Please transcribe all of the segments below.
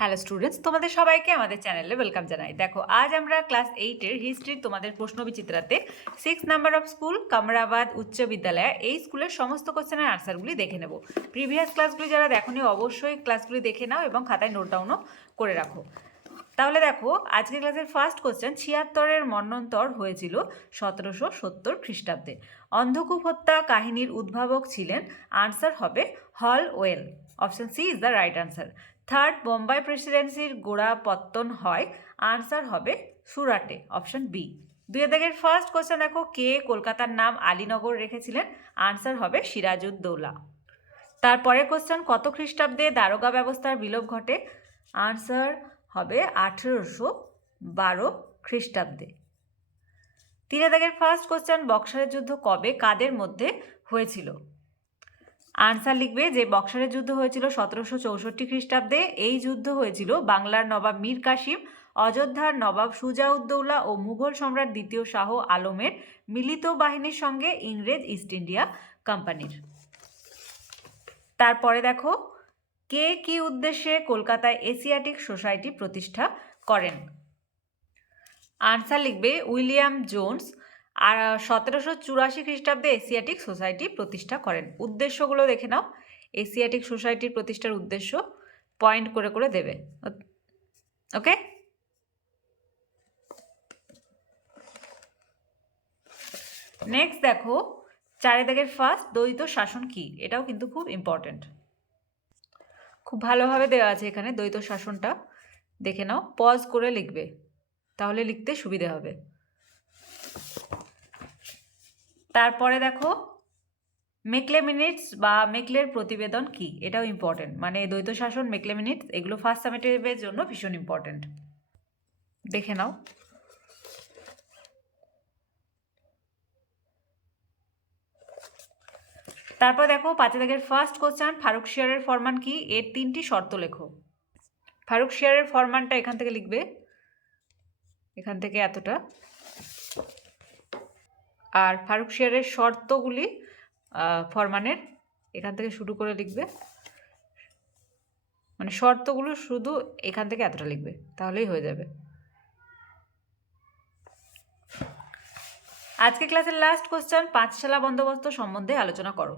Hello students তোমাদের সবাইকে আমাদের চ্যানেলে ওয়েলকাম জানাই। দেখো, আজ আমরা ক্লাস এইটের হিস্ট্রির তোমাদের প্রশ্ন বিচিত্রাতে six number of school Kamrabad উচ্চ বিদ্যালয়, এই স্কুলের সমস্ত কোশ্চেনের আনসারগুলি দেখে নেব। প্রিভিয়াস ক্লাসগুলি যারা দেখো অবশ্যই ক্লাসগুলি দেখে নাও এবং খাতায় নোট ডাউনও করে রাখো। তাহলে দেখো, আজকের ক্লাসের ফার্স্ট কোশ্চেন ছিয়াত্তরের মন্বন্তর হয়েছিল সতেরোশো সত্তর খ্রিস্টাব্দে। অন্ধকূপ হত্যা কাহিনীর উদ্ভাবক ছিলেন আনসার হবে হল well option C is the right answer third Bombay প্রেসিডেন্সির গোড়া পত্তন হয় আনসার হবে সুরাটে। অপশন বি দুই দাগের ফার্স্ট কোশ্চেন দেখো, কে কলকাতার নাম আলীনগর রেখেছিলেন? আনসার হবে সিরাজউদ্দৌলা। তারপরে কোশ্চেন কত খ্রিস্টাব্দে দারোগা ব্যবস্থার বিলোপ ঘটে? আনসার হবে আঠেরোশো বারো খ্রিস্টাব্দে। তিন দাগের ফার্স্ট কোশ্চেন বক্সারের যুদ্ধ কবে, কাদের মধ্যে হয়েছিল? আনসার লিখবে যে বক্সারের যুদ্ধ হয়েছিল সতেরোশো চৌষট্টি খ্রিস্টাব্দে। এই যুদ্ধ হয়েছিল বাংলার নবাব মীর কাসিম, অযোধ্যার নবাব সুজাউদ্দৌলা ও মুঘল সম্রাট দ্বিতীয় শাহ আলমের মিলিত বাহিনীর সঙ্গে ইংরেজ ইস্ট ইন্ডিয়া কোম্পানির। তারপরে দেখো কে কি উদ্দেশ্যে কলকাতায় এশিয়াটিক সোসাইটি প্রতিষ্ঠা করেন? আনসার লিখবে উইলিয়াম জোন্স। আর সতেরোশো চুরাশি খ্রিস্টাব্দে এশিয়াটিক সোসাইটি প্রতিষ্ঠা করেন। উদ্দেশ্যগুলো দেখে নাও। এশিয়াটিক সোসাইটির প্রতিষ্ঠার উদ্দেশ্য পয়েন্ট করে করে দেবে। ওকে? নেক্সট দেখো, চারিদিকের ফার্স্ট দ্বৈত শাসন কি? এটাও কিন্তু খুব ইম্পর্ট্যান্ট খুব ভালোভাবে দেওয়া আছে এখানে দ্বৈত শাসনটা। দেখে নাও পজ করে লিখবে, তাহলে লিখতে সুবিধে হবে। তারপরে দেখো, মেকলে মিনিটস বা মেকলের প্রতিবেদন কি? এটাও ইম্পর্টেন্ট মানে দ্বৈত শাসন, মেকলে মিনিটস, এগুলো ফার্স্ট সামেটিভের জন্য ভীষণ ইম্পর্টেন্ট দেখে নাও। তারপর দেখো পাঁচে দাগের ফার্স্ট কোশ্চেন ফারুক শিয়ারের ফরমান কি? এর তিনটি শর্ত লেখো। ফারুক শিয়ারের ফরমানটা এখান থেকে লিখবে। এখান থেকে এতটা। আর ফারুক শিয়ারের শর্তগুলি ফরমানের, এখান থেকে শুরু করে লিখবে। মানে শর্তগুলো শুধু এখান থেকে এতটা লিখবে, তাহলেই হয়ে যাবে। আজকে ক্লাসের লাস্ট কোশ্চেন পাঁচশালা বন্দোবস্ত সম্বন্ধে আলোচনা করো।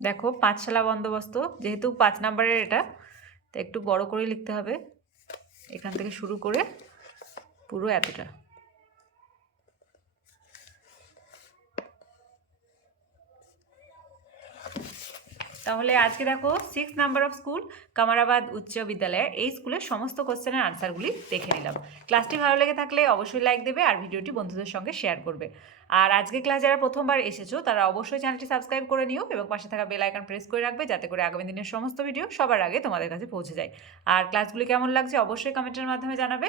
দেখো, পাঁচশালা বন্দোবস্ত, যেহেতু পাঁচ নাম্বারের এটা, তো একটু বড় করে লিখতে হবে। এখান থেকে শুরু করে পুরো এতটা। তাহলে আজকে দেখো six number of school Kamarabad উচ্চ বিদ্যালয়ে এই স্কুলের সমস্ত কোশ্চেনের আনসারগুলি দেখে নিলাম। ক্লাসটি ভালো লেগে থাকলে অবশ্যই লাইক দেবে আর ভিডিওটি বন্ধুদের সঙ্গে শেয়ার করবে। আর আজকে ক্লাস যারা প্রথমবার এসেছ, তারা অবশ্যই চ্যানেলটি সাবস্ক্রাইব করে নিও এবং পাশে থাকা বেল আইকন প্রেস করে রাখবে যাতে করে আগামী দিনের সমস্ত ভিডিও সবার আগে তোমাদের কাছে পৌঁছে যায়। আর ক্লাসগুলি কেমন লাগছে অবশ্যই কমেন্টের মাধ্যমে জানাবে।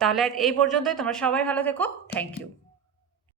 তাহলে আজ এই পর্যন্তই, তোমরা সবাই ভালো থেকো। Thank you